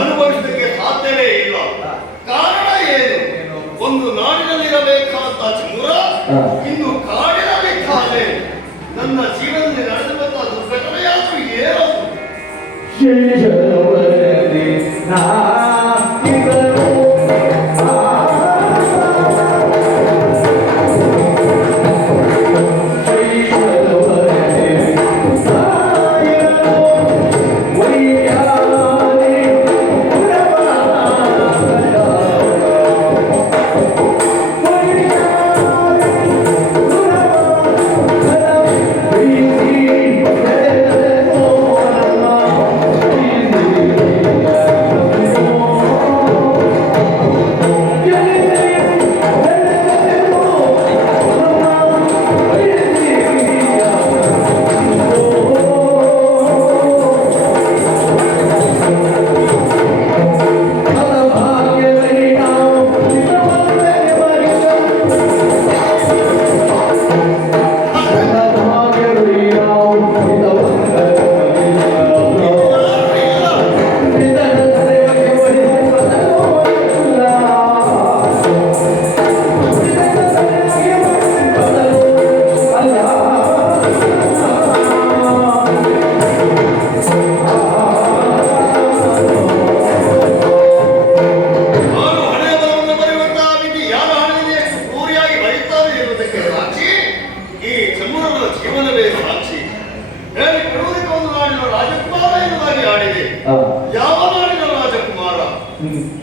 ಅನುಭವಿಸಲಿಕ್ಕೆ ಸಾಧ್ಯವೇ ಇಲ್ಲ. ಕಾರಣ ಏನು? ಒಂದು ನಾಡಿನಲ್ಲಿರಬೇಕಾದ ಚಮುರ ಇಂದು ಕಾಡಿನಲ್ಲಿದ್ದಾನೆ. ನನ್ನ ಜೀವನದಲ್ಲಿ ನಡೆದು ಬಂದ ದುರ್ಘಟನೆಯಾದರೂ ಏನು?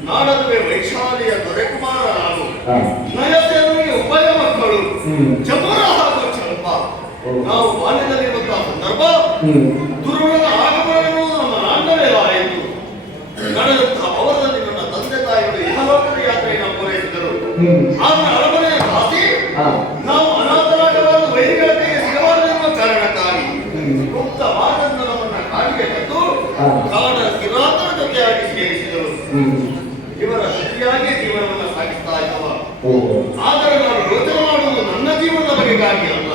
ನಾಡದುವೆ ವೈಶಾಲಿಯ ದೊರೆಕುಮಾರ ನಾನು. ನಯಸೇನಿಗೆ ಉಭಯ ಮಕ್ಕಳು ಚಮುರ ಹಾಗೂ ಚಂಪ. ನಾವು ಬಾಲ್ಯದಲ್ಲಿರುವಂತಹ ಸಂದರ್ಭ ದುರುಳನ ಆಗಮನವು ನಮ್ಮ ನಾಂಡವೇ ಆಯಿತು. ನಡೆದಂತಹ ಭವನದಲ್ಲಿ ನನ್ನ ತಂದೆ ತಾಯಿಗಳು ಇಹಲೋಕದ ಯಾತ್ರೆಯನ್ನು ಪೂರೈಸಿದರು. ಆಗ ಅರಮನೆಯ ಕಾಸಿ ನಾವು ಅನಾಥರಾಗಬಾರದು, ವೈರಿಗಳ ಕೈಗೆ ಸಿಗಬಾರದೆನ್ನುವ ಕಾರಣಕ್ಕಾಗಿ ಗುಪ್ತ ಮಾರ್ಗದಿಂದ ನಮ್ಮನ್ನ ಕಾಡಿಗೆ ತಂದು ಕಾಡರ ಕಿರಾತನ ಜೊತೆಯಾಗಿ ಸೇರಿಸಿದರು. ಇವರ ಜೊತೆಯಾಗಿ ಜೀವನವನ್ನು ಸಾಗಿಸ್ತಾ ಇದ್ದವ. ಆದರೆ ನಾನು ಯೋಚನೆ ಮಾಡುವುದು ನನ್ನ ಜೀವನದ ಬಗೆಗಾಗಿ ಅಲ್ಲ.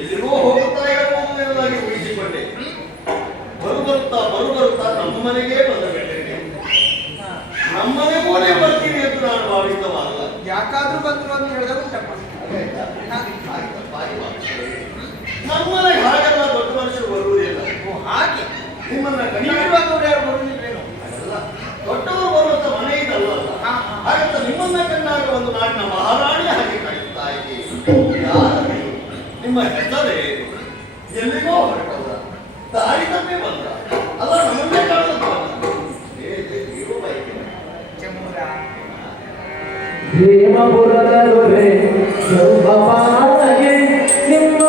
ಎಲ್ಲಿಗೋ ಹೋಗುತ್ತಾ ಇರಬಹುದು ಎನ್ನುವುದಾಗಿ ಊಹಿಸಿಕೊಂಡೆ. ಬರುತ್ತಾ ನಮ್ಮ ಮನೆಗೆ ಬಂದ ಬೆಳಗ್ಗೆ ನಮ್ಮನೆಗೂ ಬರ್ತೀನಿ ಎಂದು ನಾನು ಭಾವಿಸುವಲ್ಲ. ಯಾಕಾದ್ರೂ ಬಂದ್ರು ಅಂತ ಹೇಳಿದ್ರೆ ಉಂಟಪ್ಪ. ನಮ್ಮನೆಗೆ ಹಾಗೆಲ್ಲ ದೊಡ್ಡ ಮನುಷ್ಯರು ಬರುವುದಿಲ್ಲ. ಹಾಗೆ ನಿಮ್ಮನ್ನ ಕಡಿಯುವಾಗ ಯಾರು ಬರುವುದಿಲ್ವೇನೋ? ದೊಡ್ಡವರು ಬರುವಂತ ಮನೆ ಇದಲ್ಲ. ಹಾಗಂತ ನಿಮ್ಮನ್ನ ಕಂಡಾಗ ಒಂದು ನಾಡಿನ ಮಹಾರಾಣಿ ಹಾಗೆ ಕಾಣಿಸ್ತಾ ಇದ್ದೀವಿ. ನಿಮ್ಮ ಹೆಸರೇ ಎಲ್ಲಿಗೋ ಹೊರಟವರ ದಾರಿ ತಪ್ಪಿ ಬಂದ ಅಲ್ಲ, ನಮ್ಮನ್ನೇ ಕಾಣಲು ಹೇಮಪುರದ ದೊರೆ ನಿಮ್ಮ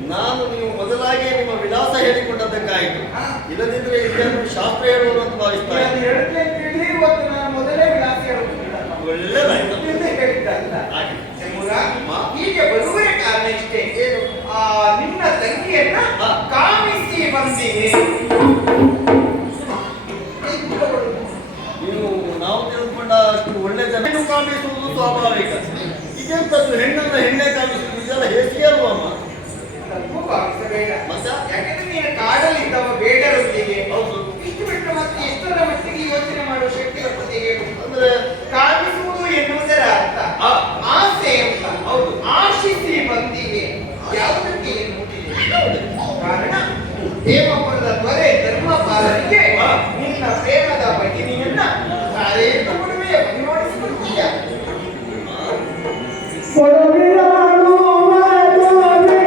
ನಾನು ನೀವು ಮೊದಲಾಗಿ ನಿಮ್ಮ ವಿಳಾಸ ಹೇಳಿಕೊಂಡದ್ದಕ್ಕಾಯಿತು. ಇಲ್ಲದಿದ್ರೆ ಇದನ್ನು ಶಾಸ್ತ್ರ ಹೇಳುವರು ಅಂತ ಭಾವಿಸ್ತಾ ಅದು ಇದ್ದೆ. ಹೇಳುತ್ತೆ ಅಂತ ಹೇಳಿ ಇವತ್ತು ನಾನು ಮೊದಲೇ ವಿಳಾಸ ಹೇಳುತ್ತಿಲ್ಲ. ಒಳ್ಳೆದಾಯ್ತು. ಹಿಂದೆ ಹೇಳಿದ್ದಲ್ಲ. ಹಾಗೆ. ಶಂಭುಗ, ಹೀಗೆ ಬರುವೇ ಕಾರಣ ಇಷ್ಟೇ. ಏನು? ನಿನ್ನ ತಂಗಿಯನ್ನ ಹಾ. ಕಾಮಿಸಿ ಬಂದಿದೆ. ನೀವು ನಾವು ತಿಳಿದುಕೊಂಡ ಅಷ್ಟು ಒಳ್ಳೆ ಜನ ಕಾಮಿಸುವುದು ಸ್ವಾಭಾವಿಕ. ಇದೆಂತದ್ದು ಹೆಣ್ಣನ್ನ ಹೆಣ್ಣೆ ಕಾಮಿಸುವುದು ಇದೆಲ್ಲ ಹೇಸಿಗೆ ಅಲ್ವಮ್ಮ? ತಪ್ಪು ಭಾವಿಸಬೇಡ. ಮತ್ತೆ? ಯಾಕಂದ್ರೆ ನೀನು ಕಾಡಲ್ಲಿದ್ದವ ಬೇಡರೊಂದಿಗೆ ಹೌದು. ಇಷ್ಟು ಬಿಟ್ಟು ಮತ್ತೆ ಎಷ್ಟರ ಮಟ್ಟಿಗೆ ಯೋಚನೆ ಮಾಡುವ ಶಕ್ತಿ ಬರ್ತದೆ ಹೇಳು. ಅಂದ್ರೆ ಕಾಮಿಸುವುದು ಎನ್ನುವುದರ ಅರ್ಥ ಆ. ಆಸೆ ಅಂತ. ಹೌದು. ಆಶಿಸಿ ಬಂದಿವೆ. ಯಾವುದಕ್ಕೆ ಎನ್ನುವುದಿದೆ ಕಾರಣ ದೇವಪುರದ ದೊರೆ ಧರ್ಮಪಾಲನಿಗೆ ನಿನ್ನ ಪ್ರೇಮದ ಭಗಿನಿಯನ್ನ ಸಾರೇತು ಕೊಡುವೆ ನೋಡಿಸಿಕೊಡ್ತೀಯ. ಕೊಡವಿರಾಳು ಮಾಧವನೇ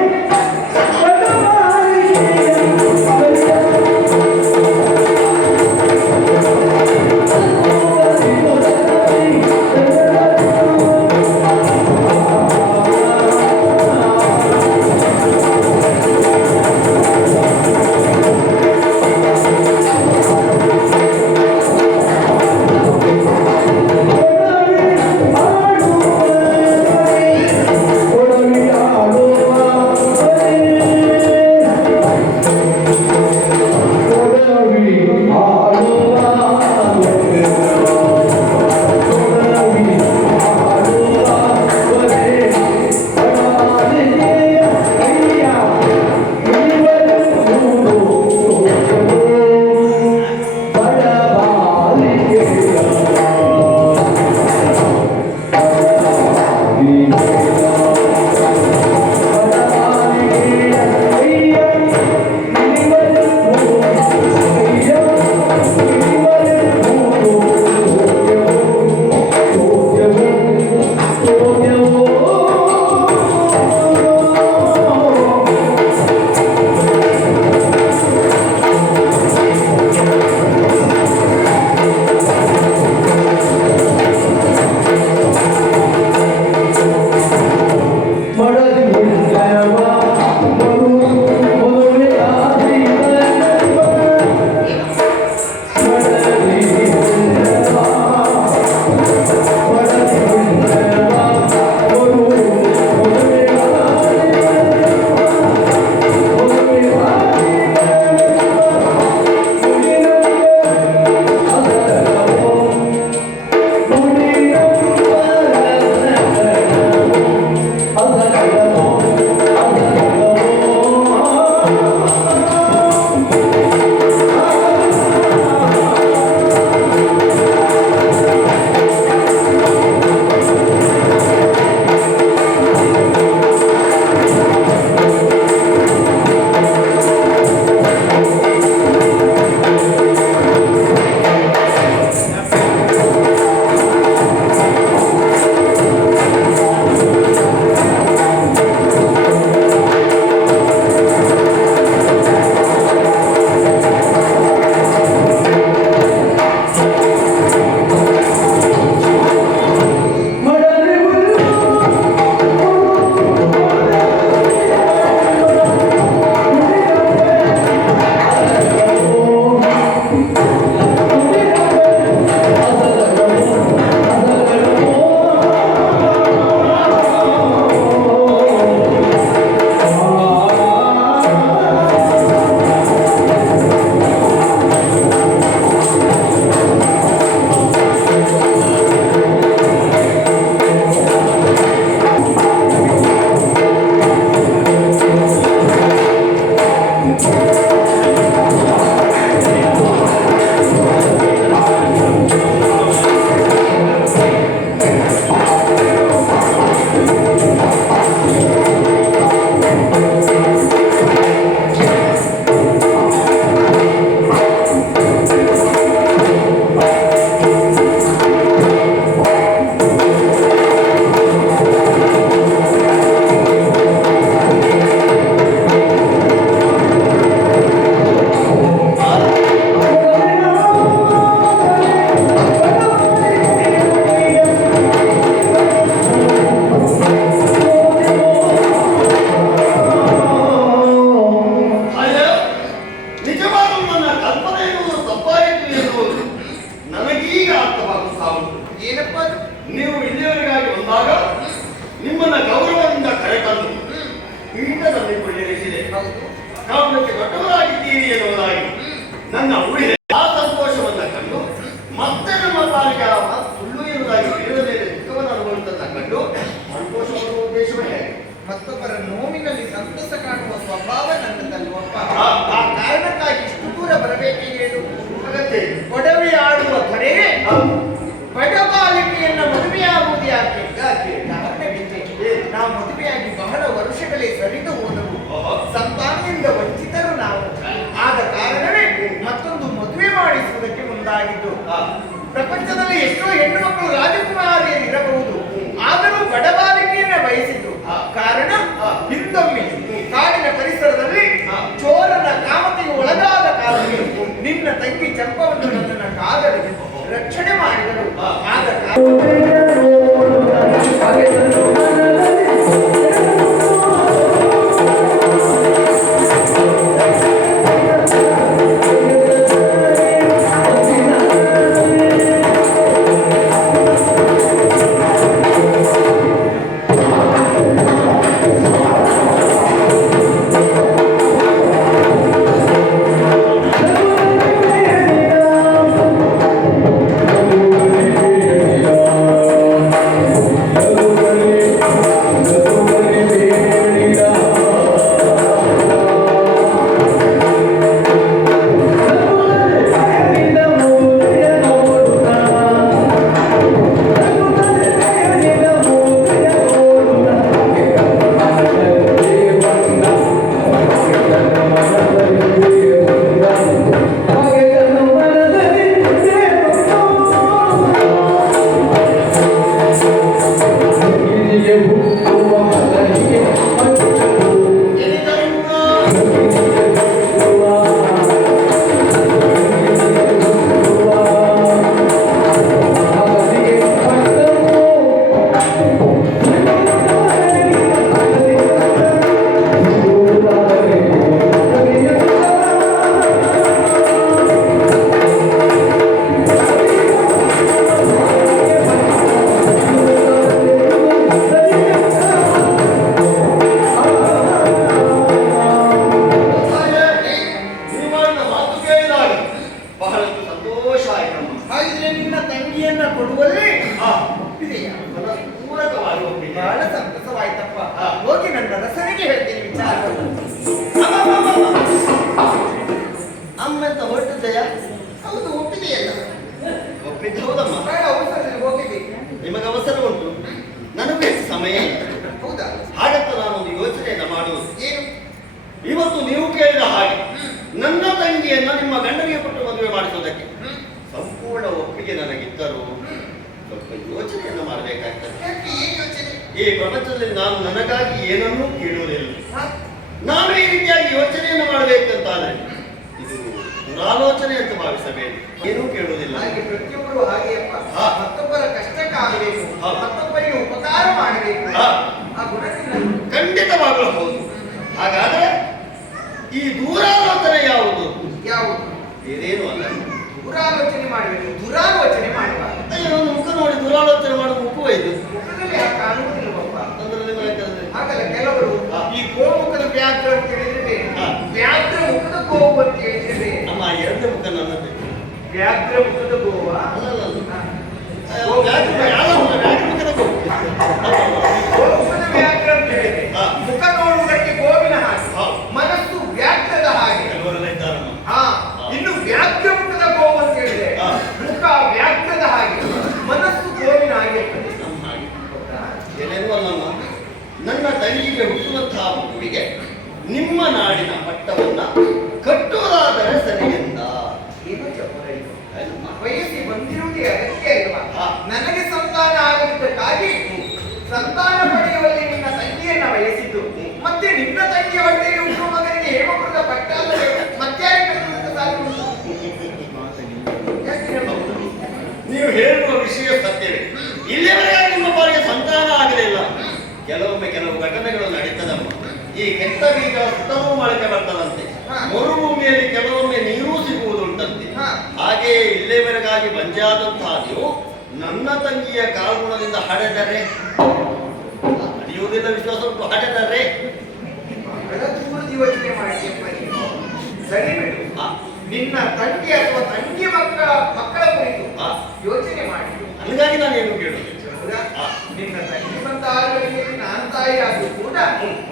ಹೌದು. ಕಾರಣಕ್ಕೆ ದೊಡ್ಡವರಾಗಿದ್ದೀರಿ ಎನ್ನುವುದಾಗಿ ನನ್ನ ಊಹೆ. ಆ ಸಂತೋಷವನ್ನ ಕಂಡು ಮತ್ತೆ ನಮ್ಮ ಪಾಲಿಗೆ ಸುಳ್ಳು ಎನ್ನುವುದಾಗಿ ತಿಳಿದ ಮೇಲೆ ದುಃಖವನ್ನು ಅನುಭವಿಸುವುದನ್ನ ಕಂಡು ಸಂತೋಷ ಪಡುವ ಉದ್ದೇಶವೇ ಹೇಗೆ? ಮತ್ತೊಬ್ಬರ ನೋವಿನಲ್ಲಿ ಸಂತಸ ಕಾಣುವ ಸ್ವಭಾವ ನನ್ನದಲ್ವಪ್ಪ. ಆ ಕಾರಣಕ್ಕಾಗಿ ಇಷ್ಟು ದೂರ ಬರಬೇಕೆ ಹೇಳು? ಅಗತ್ಯ ಇದೆ. ಒಡವೆ ಆಡುವ ಕಡೆ ಆ, ಬಡಬಾಲಿಕೆಯನ್ನ ಮದುವೆಯಾಗುವುದು ಯಾಕೆ? ಕಾರಣವಿದೆ. ನಾವು ಮದುವೆಯಾಗಿ ಬಹಳ ವರ್ಷಗಳೇ ಸರಿದು ಹೋದವು. ಓಹೋ. ಸಂತಾನದಿಂದ ವಂಚಿತರು ನಾವು. ಆದ ಕಾರಣವೇ ಮತ್ತೊಂದು ಮದುವೆ ಮಾಡಿಸುವುದಕ್ಕೆ ಮುಂದಾಗಿದ್ದು. ಆ, ಪ್ರಪಂಚದಲ್ಲಿ ಎಷ್ಟೋ ಹೆಣ್ಣು ಮಕ್ಕಳು ರಾಜಕುಮಾರಿಯರಿರಬಹುದು, ಆದರೂ ಬಡಬಾಲಿಕೆಯನ್ನ ಬಯಸಿದ್ದು. ಕಾರಣ ಹಿಂದೊಮ್ಮೆ ಕಾಡಿನ ಪರಿಸರದಲ್ಲಿ ಚೋರನ ಕಾಮತೆಗೆ ಒಳಗಾದ ಕಾಲಕ್ಕೆ ನಿನ್ನ ತಂಗಿ ಚಂಪವನ್ನು ನನ್ನನ್ನು ಕಾದಲು ರಕ್ಷಣೆ ಮಾಡಿದರು. ಆದ ಇವತ್ತು ನೀವು ಕೇಳಿದ ಹಾಗೆ ನನ್ನ ತಂಗಿಯನ್ನ ನಿಮ್ಮ ಗಂಡನಿಗೆ ಕೊಟ್ಟು ಮದುವೆ ಮಾಡಿಸೋದಕ್ಕೆ ಸಂಪೂರ್ಣ ಒಪ್ಪಿಗೆ ನನಗಿದ್ದರೂ ಸ್ವಲ್ಪ ಯೋಚನೆಯನ್ನು ಮಾಡಬೇಕಾಗ್ತದೆ. ಈ ಪ್ರಪಂಚದಲ್ಲಿ ನಾನು ನನಗಾಗಿ ಏನನ್ನೂ ಕೇಳುವುದಿಲ್ಲ. ನಾನು ಈ ರೀತಿಯಾಗಿ ಯೋಚನೆಯನ್ನು ಮಾಡಬೇಕಂತಾದ್ರೆ ಇದು ದುರಾಲೋಚನೆ ಅಂತ ಭಾವಿಸಬೇಡಿ. ಏನೂ ಕೇಳುವುದಿಲ್ಲ. ಪ್ರತಿಯೊಬ್ಬರು ಹಾಗೆ ಮತ್ತೊಬ್ಬರ ಕಷ್ಟಕ್ಕಾಗಬೇಕು, ಮತ್ತೊಬ್ಬರಿಗೆ ಉಪಕಾರ ಮಾಡಬೇಕು. ಖಂಡಿತವಾಗಲೂ ಹೌದು. ಹಾಗಾದ್ರೆ ಈ ದೂರಾಲೋಚನೆ ಯಾವುದು? ಯಾವುದು? ಬೇರೇನು ಅಲ್ಲ. ದುರಾಲೋಚನೆ ಮಾಡಬೇಕು, ದುರಾಲೋಚನೆ ಮಾಡಬಾರದು. ಒಂದು ಮುಖ ನೋಡಿ ದುರಾಲೋಚನೆ ಮಾಡುವ ಮುಖವ ಇದು. ಮುಖದಲ್ಲಿ ಯಾಕೆ ಕಾಣುವುದಿಲ್ಲವಪ್ಪ? ಹಾಗಲ್ಲ, ಕೆಲವರು ಈ ಗೋಮುಖದ ವ್ಯಾಘ್ರ ಅಂತ ಹೇಳಿದ್ರೆ ಬೇರೆ, ವ್ಯಾಘ್ರ ಮುಖದ ಗೋವು ಅಂತ ಹೇಳಿದ್ರೆ ಬೇರೆ. ಅಮ್ಮ, ಎರಡನೇ ಮುಖ ನನ್ನದು. ವ್ಯಾಘ್ರ ಮುಖದ ಗೋವ ಗೋಮುಖದ ವ್ಯಾಘ್ರ ಅಂತ ಹೇಳಿದ್ರೆ ಮುಖ ನೋಡುವುದಕ್ಕೆ ಗೋವಿನ ಹಾಗೆ, ಮನಸ್ಸು ವ್ಯಾಘ್ರದ ಹಾಗೆ. ಇನ್ನು ವ್ಯಾಘ್ರ ಮುಖದ ಗೋವು ಅಂತ ಹೇಳಿದ್ರೆ ಮುಖ ವ್ಯಾಘ್ರದ ಹಾಗೆ, ಮನಸ್ಸು ಗೋವಿನ ಹಾಗೆ. ಏನೇನು ಅಲ್ಲಮ್ಮ, ನನ್ನ ತಂಗಿಗೆ ಹುಟ್ಟುವಂತಹ ಮಗುವಿಗೆ ನಿಮ್ಮ ನಾಡಿನ ಪಟ್ಟವನ್ನ ಕಟ್ಟುವುದಾದರೆ ಸರಿಯಿಂದ ವಯಸ್ಸಿ ಬಂದಿರುವುದೇ ಅಗತ್ಯ ಇಲ್ವಾ? ನನಗೆ ಸಂತಾನ ಆಗಲಿದ್ದಕ್ಕಾಗಿ ಸಂತಾನ ಪಡೆಯುವಲ್ಲಿ ನಿನ್ನ ತಂಗಿಯನ್ನ ವಹಿಸಿದ್ದು, ಮತ್ತೆ ನಿನ್ನ ತಂಗಿಯ ಹೊಟ್ಟೆಗೆ ಹುಟ್ಟುವ ಮಗನಿಗೆ ಹೇಮಕೃತ ಪಟ್ಟ ಮತ್ಯಾರೆ ಕಟ್ಟುವುದಕ್ಕೆ ಸಾಧ್ಯ ಉಂಟು? ನೀವು ಹೇಳುವ ವಿಷಯ ಸತ್ಯವೇ. ಇಲ್ಲಿವರೆಗೆ ನಿಮ್ಮ ಪಾಲಿಗೆ ಸಂತಾನ ಆಗಲಿಲ್ಲ. ಕೆಲವೊಮ್ಮೆ ಕೆಲವು ಘಟನೆಗಳು ನಡೀತದಮ್ಮ. ಈ ಕೆಟ್ಟ ಬೀಜ ಸುತ್ತಲೂ ಮೊಳಕೆ ಬರ್ತದಂತೆ. ಮರುಭೂಮಿಯಲ್ಲಿ ಕೆಲವೊಮ್ಮೆ ನೀರೂ ಸಿಗುವುದುಂಟಂತೆ. ಹಾಗೆಯೇ ಇಲ್ಲಿವರೆಗಾಗಿ ಬಂಜಾದಂತಹ ನೀವು ನನ್ನ ತಂಗಿಯ ಕಾಲ್ಗುಣದಿಂದ ಹಡೆದರೆ ನಡೆಯುವುದಿಲ್ಲ, ವಿಶ್ವಾಸ ಉಂಟು. ಹಡೆದರೆ ದೂರ ಸರಿ ಬಿಡು. ನಿನ್ನ ತಂಗಿ ಅಥವಾ ತಂಗಿ ಮಕ್ಕಳ ಕುರಿತು ಯೋಚನೆ ಮಾಡಿ. ಹಂಗಾಗಿ ನಾನು ಏನು ಕೇಳುದು, ನಿನ್ನ ತಂಗಿ ಬಂದ ಆಗಳಿಗೆ ನಾನು ತಾಯಿ ಆಗಿ ಕೂಡ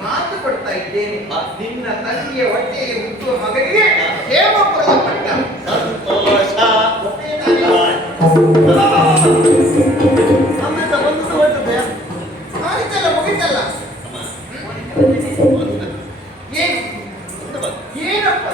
ಮಾತು ಕೊಡ್ತಾ ಇದ್ದೇನೆ. ನಿನ್ನ ತಂಗಿಯ ಹೊಟ್ಟೆಗೆ ಹುಟ್ಟುವ ಮಗನಿಗೆ ಹೇಮಪುರದ ಪಟ್ಟ. ಸಂತೋಷ. ನಮ್ಮಿಂದ ಒಂದು ಹೊರಟದೆ ಆಯ್ತಲ್ಲ, ಮುಗಿತಲ್ಲ. ಏನು ಏನಪ್ಪ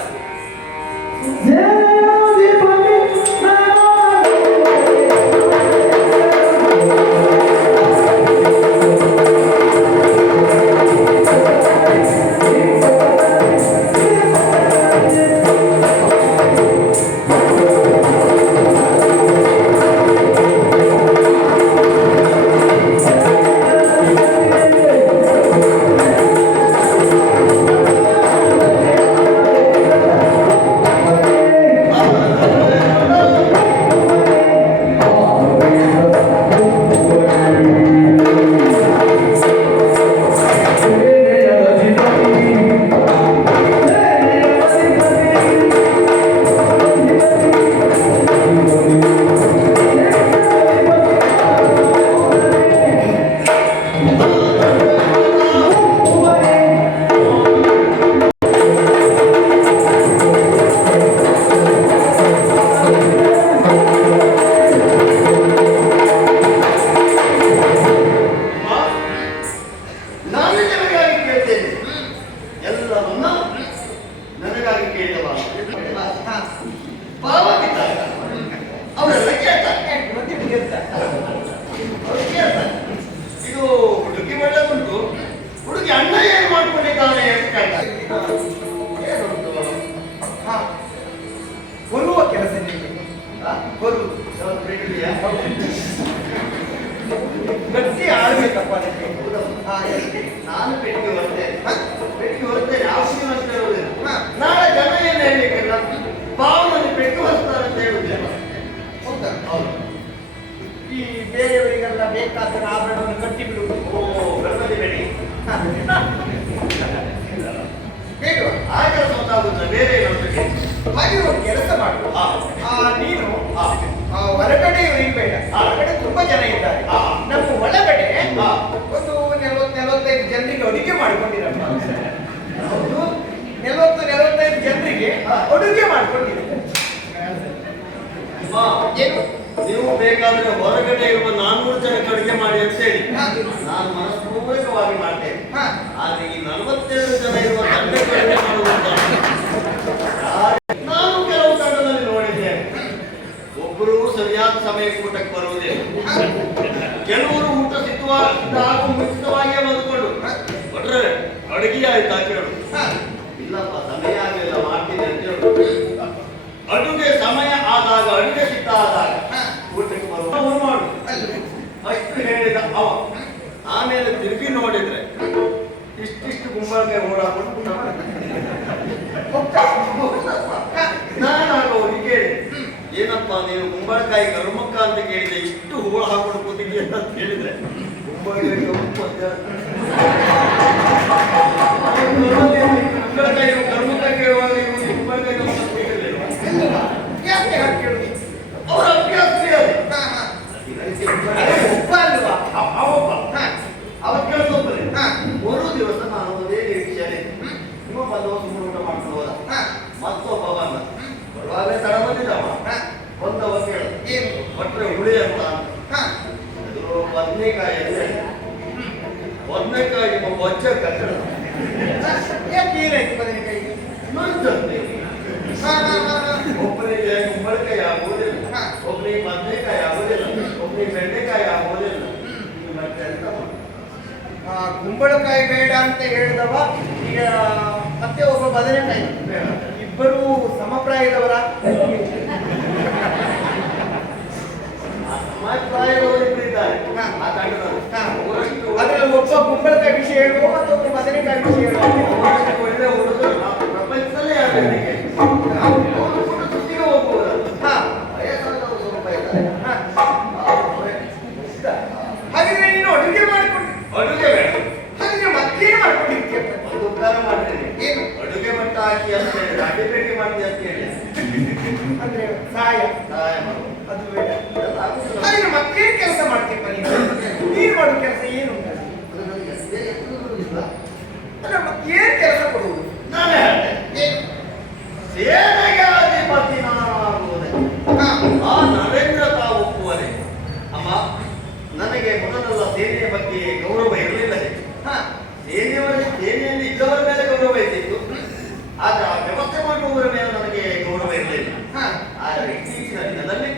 ಇದು ಹುಡುಗಿ ಒಳ್ಳೆದುಂಟು, ಹುಡುಗಿ ಅಣ್ಣ ಏನು ಮಾಡ್ಕೊಂಡಿದ್ದಾನೆ ಅಂತ ಕೊಲ್ಲುವ ಕೆಲಸ ಗಟ್ಟಿ ಆಳ್ಬೇಕಪ್ಪ ಅದಕ್ಕೆ. ನಾನು ಪೆಟ್ಟಿಗೆ ಹೊರತೇನೆ ಆಸೆ ಅಂತ ಹೇಳುವುದಿಲ್ಲ. ನಾಳೆ ಜನ ಏನು ಹೇಳಲಿಕ್ಕಿಲ್ಲ, ಪಾವನಲ್ಲಿ ಪೆಟ್ಟು ಹೊಸ್ತಾರೆ ಅಂತ ಹೇಳುವುದಿಲ್ಲ. ಹೌದು. ಈ ಬೇರೆಯವರಿಗೆಲ್ಲ ಬೇಕಾದ ಆಭರಣವನ್ನು ಕಟ್ಟಿ ಬಿಡುವುದು. ಗಣಪತಿ ಬೇಡಿ ಬೇಡ ಆ ಕೆಲಸ ಗೊತ್ತಾಗುತ್ತದೆ, ಬೇರೆ ಏನಂತ ಹಾಗೆ ಒಂದು ಕೆಲಸ ಮಾಡು. ನೀನು ಹೊರಗಡೆ ಇರಬೇಡ. ಹೊರಗಡೆ ತುಂಬಾ ಜನ ಇದ್ದಾರೆ. ನಮ್ಮ ಒಳಗಡೆ ಒಂದು 40-45 ಜನರಿಗೆ ಅಡುಗೆ ಮಾಡಿಕೊಂಡಿರಪ್ಪ. 40-45 ಜನರಿಗೆ ಅಡುಗೆ ಮಾಡಿಕೊಂಡಿರ. ಏನು ನೀವು ಬೇಕಾದ್ರೆ ಹೊರಗಡೆ ಇರುವ 400 ಜನಕ್ಕೆ ಅಡುಗೆ ಮಾಡಿ ಅಂತ ಹೇಳಿ ನಾನು ಮನಸ್ಪೂರ್ವಕವಾಗಿ ಮಾಡ್ತೇನೆ. ಆದ್ರೆ ಈ 42 ಜನ ಇರುವ ತಂಡಕ್ಕೆ ಅಡುಗೆ ಮಾಡುವಂತ ನಾನು ಕೆಲವು ತಂಡದಲ್ಲಿ ನೋಡಿದ್ದೇನೆ. ಒಬ್ಬರು ಸರಿಯಾದ ಸಮಯಕ್ಕೆ ಊಟಕ್ಕೆ ಬರುವುದಿಲ್ಲ, ಕೆಲವರು ಊಟ ಸಿದ್ಧ ಹಾಗೂ ಮುಕ್ತವಾಗಿಯೇ ಬಂದುಕೊಂಡು ಕೊಟ್ರೆ ಅಡುಗೆ ಆಯ್ತಾ ಕೇಳು, ಇಲ್ಲಪ್ಪ ಸಮಯ ಆಗಲಿಲ್ಲ ಮಾಡ್ತೀನಿ ಅಂತ ಹೇಳು. ಅಡುಗೆ ಸಮಯ ಆದಾಗ, ಅಡುಗೆ ಸಿದ್ಧ ಆದಾಗ ಊಟಕ್ಕೆ ಬರುವ ಮಾಡು ಅಷ್ಟು ಹೇಳಿದ ಅವ. ಆಮೇಲೆ ತಿರುಗಿ ನೋಡಿದ್ರೆ ಇಷ್ಟಿಷ್ಟು ಗುಂಬಳಕಾಯಿ ಓಡಾಕೊಂಡು ನಾನು ಅವರಿಗೆ ಕೇಳಿ, ಏನಪ್ಪ ನೀನು ಕುಂಬಳಕಾಯಿ ಕರ್ಮಕ್ಕ ಅಂತ ಕೇಳಿದೆ, ಇಷ್ಟು ಹೂಳ ಹಾಕೊಂಡು ಕೂತಿದ್ದೆ ಅಂತ ಹೇಳಿದ್ರೆ ಕುಂಬಳಕಾಯಿ ಕರ್ಮಕ್ಕ ಕೇಳುವಾಗ ಕುಂಬಳಕಾಯಿ ಅವರ ಅಭ್ಯಾಸ ಅವರ ಕೆಲಸ ಒಂದು ದಿವಸ ನಾನು ಒಂದೇ ನಿರೀಕ್ಷೆಯಲ್ಲಿ ನಿಮ್ಮ ಬಂದವ ಸುಮ್ಮನೆ ಊಟ ಮಾಡ್ಕೊಂಡು ಹೋದ. ಮತ್ತೊಬ್ಬ ಬಂದ, ಬರುವಾಗ ತಡ ಬಂದಿದ್ದವ. ಬಂದವ ಕೇಳಿದ ಏನು ಕೊಟ್ರೆ ಹುಳಿ ಅಂತ. ಅದು ಬದನೆಕಾಯಿ ಅಂದ್ರೆ ಬದನೆಕಾಯಿ ನಿಮ್ಮ ಬೊಜ್ಜ ಕಟ್ಟಡ ನೋಡ್ತಂತೆ. ಒಬ್ಬನಿಗೆ ಕುಂಬಳಕಾಯಿ ಆಗುವುದಿಲ್ಲ, ಒಬ್ಬನಿಗೆ ಬದನೆಕಾಯಿ ಆಗುವುದಿಲ್ಲ, ಒಬ್ಬನಿಗೆ ಬೆಂಡೆಕಾಯಿ ಆಗುವುದಿಲ್ಲ. ಮತ್ತೆ ಎಂತ ಕುಂಬಳಕಾಯಿ ಬೇಡ ಅಂತ ಹೇಳಿದವ ಈಗ ಮತ್ತೆ ಒಬ್ಬ ಬದನೆಕಾಯಿ. ಇಬ್ಬರು ಸಮಪ್ರಾಯದವರ. ಸಮಪ್ರಾಯದವರಿದ್ದಾರೆ ಆ ತಂಡದವರು. ಅದ್ರಲ್ಲಿ ಒಬ್ಬ ಕುಂಬಳಕಾಯಿ ವಿಷಯ ಹೇಳುವ ಮತ್ತೊಬ್ಬ ಬದನೆಕಾಯಿ ವಿಷಯ ಹೇಳುವ. ಒಳ್ಳೆ ಹುಡುಗರು ಪ್ರಪಂಚದಲ್ಲೇ ಆಗಲಿಕ್ಕೆ ಸುದ್ದಿಗೆ ಹೋಗ್ಬೋದು. ವಯಸ್ಸಾದವರು ಸ್ವಲ್ಪ ಇದ್ದಾರೆ. ಹಾಗಿದ್ರೆ ನೀನು ಅಡುಗೆ ಮಾಡಿಕೊಂಡು ಅಡುಗೆ ಬೇಡ, ಹಾಗಿದ್ರೆ ಮತ್ತೇನು ಮಾಡ್ಕೊಂಡಿರ್ತೀಯ? ಒಂದು ಉಪಕಾರ ಮಾಡ್ತೇನೆ. ಏನು ಅಡುಗೆ ಮಟ್ಟ ಹಾಕಿ ಅಂತ ಹೇಳಿದ್ರೆ ಅಡಿಪೇಟಿ ಅಂದ್ರೆ ಸಹಾಯ ಸಹಾಯ ಮಾಡುವ ಅದು ಬೇಡ. ಇದೆಲ್ಲ ಆಗುದಿಲ್ಲ. ಹಾಗೆ ಮತ್ತೇನು ಕೆಲಸ ಮಾಡ್ತೀಪ್ಪ ನೀನು ಮಾಡೋ ಕೆಲಸ ಏನು ಉಂಟು? ಅದು ನನಗೆ ಅಷ್ಟೇ ಎತ್ತುವುದಿಲ್ಲ. ಅಲ್ಲ ಮತ್ತೇನು ಕೆಲಸ ಕೊಡುವುದು? ನಾನೇ ಹೇಳ್ತೆ ಸೇನೆಗೆ ಅಧಿಪತಿ ನಾನಾಗುವುದೇ. ಹಾ. ಆ ನರೇಂದ್ರ ತಾವು ಒಪ್ಪುವನೇ. ಅಮ್ಮ ನನಗೆ ಮೊದಲೆಲ್ಲ ಸೇನೆಯ ಬಗ್ಗೆ ಗೌರವ ಇರಲಿಲ್ಲ. ಹಾ. ಸೇನೆಯಲ್ಲಿ ಇದ್ದವರ ಮೇಲೆ ಗೌರವ ಇದ್ದಿತ್ತು, ಆದ್ರೆ ಆ ವ್ಯವಸ್ಥೆ ಮಾಡುವವರ ಮೇಲೆ ನನಗೆ ಗೌರವ ಇರಲಿಲ್ಲ. ಹಾ. ಆದರೆ ಇತ್ತೀಚಿನ ದಿನದಲ್ಲಿ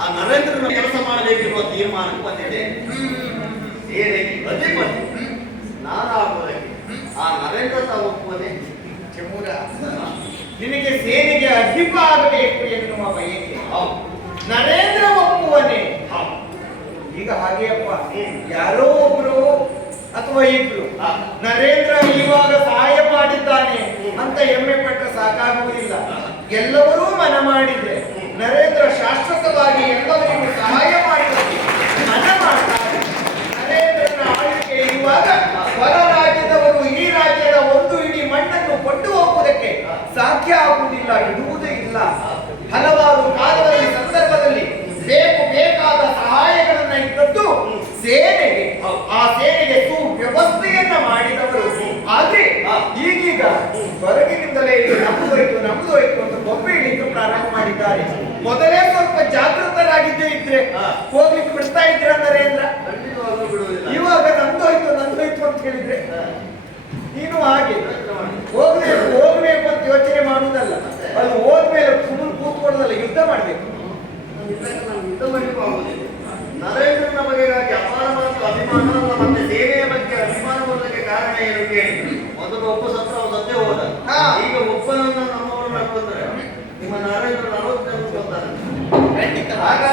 ಆ ನರೇಂದ್ರನ ಕೆಲಸ ಮಾಡಬೇಕೆನ್ನುವ ತೀರ್ಮಾನಕ್ಕೆ ಬಂದಿದೆ. ಸೇನೆಗೆ ಅಧಿಪತಿ ನಾನಾಗುವುದಕ್ಕೆ ಆ ನರೇಂದ್ರ ತಾವು ಒಪ್ಪುವನೇ. ಚಮೂರ, ನಿನಗೆ ಸೇನೆಗೆ ಅಧಿಪ ಆಗಬೇಕು ಎನ್ನುವ ಬಯಕೆ ಹೌದು ನರೇಂದ್ರ ಒಪ್ಪುವನೇ. ಹೌದು. ಈಗ ಹಾಗೆಯಪ್ಪ, ಯಾರೋ ಒಬ್ರು ಅಥವಾ ಇಬ್ರು ನರೇಂದ್ರ ಇವಾಗ ಸಹಾಯ ಮಾಡಿದ್ದಾನೆ ಅಂತ ಹೆಮ್ಮೆ ಪಟ್ಟ ಸಾಕಾಗುವುದಿಲ್ಲ. ಎಲ್ಲವರೂ ಮನ ಮಾಡಿದ್ರೆ ನರೇಂದ್ರ ಶಾಶ್ವತವಾಗಿ ಎಲ್ಲವರಿಗೂ ಸಹಾಯ ಮಾಡುವುದು ಮನ ಮಾಡ್ತಾರೆ. ನರೇಂದ್ರನ ಆಳ್ವಿಕೆ ಇರುವಾಗ ಹೊರ ರಾಜ್ಯದವರು ಈ ರಾಜ್ಯದ ಒಂದು ಇಡೀ ಮಣ್ಣನ್ನು ಕೊಟ್ಟು ಹೋಗುವುದಕ್ಕೆ ಸಾಧ್ಯ ಆಗುವುದಿಲ್ಲ, ಇಡುವುದೇ ಇಲ್ಲ. ಹಲವಾರು ಕಾಲದಲ್ಲಿ ಸಂದರ್ಭದಲ್ಲಿ ಬೇಕಾದ ಸಹಾಯಗಳನ್ನ ಇಟ್ಟದ್ದು ಸೇನೆಗೆ. ಆ ಸೇನೆಗೆ ಸುವ್ಯವಸ್ಥೆಯನ್ನ ಮಾಡಿದವರು. ಆದ್ರೆ ಈಗೀಗ ಹೊರಗಿನಿಂದಲೇ ನಮ್ದು ಹೋಯ್ತು ಅಂತ ಬೊಬ್ಬೆ ಹಿಡಿದು ಪ್ರಾರಂಭ ಮಾಡಿದ್ದಾರೆ. ಮೊದಲೇ ಸ್ವಲ್ಪ ಜಾಗೃತರಾಗಿದ್ದೇ ಇದ್ರೆ ಹೋಗ್ಲಿಕ್ಕೆ ಬಿಡ್ತಾ ಇದ್ರ ನರೇಂದ್ರ. ಖಂಡಿತವಾಗ್ಲೂ ಬಿಡುವುದಿಲ್ಲ. ಇವಾಗ ನಂದು ಹೋಯ್ತು ಅಂತ ಹೇಳಿದ್ರೆ ನೀನು ಹಾಗೆ ಹೋಗ್ಬೇಕು ಅಂತ ಯೋಚನೆ ಮಾಡುವುದಲ್ಲ, ಅಲ್ಲಿ ಹೋದ್ಮೇಲೆ ಸುಮ್ಮನೆ ಕೂತ್ಕೊಳ್ಳೋದಲ್ಲ, ಯುದ್ಧ ಮಾಡ್ಬೇಕು. ನಾನು ಯುದ್ಧ ಮಾಡಲಿಕ್ಕೂ ಆಗುವುದಿಲ್ಲ. ನರೇಂದ್ರನ ಬಗೆಗಾಗಿ ಅಪಾರವಾದ ಅಭಿಮಾನ ಮತ್ತೆ ಸೇನೆಯ ಬಗ್ಗೆ ಅಭಿಮಾನ ಬರೋದಕ್ಕೆ ಕಾರಣ ಏನು ಕೇಳಿ. ಮೊದಲು ಒಬ್ಬ ಸತ್ರ ಅವ್ನು ಸತ್ಯ ಹೋದ. ಈಗ ಒಬ್ಬನನ್ನ ನಮ್ಮವರು ನಡ್ಕೊಂಡ್ರೆ ನಿಮ್ಮ ನರೇಂದ್ರ 40 ಜನ ಕೊಡ್ತಾನೆ. ಖಂಡಿತ. ಹಾಗಾಗಿ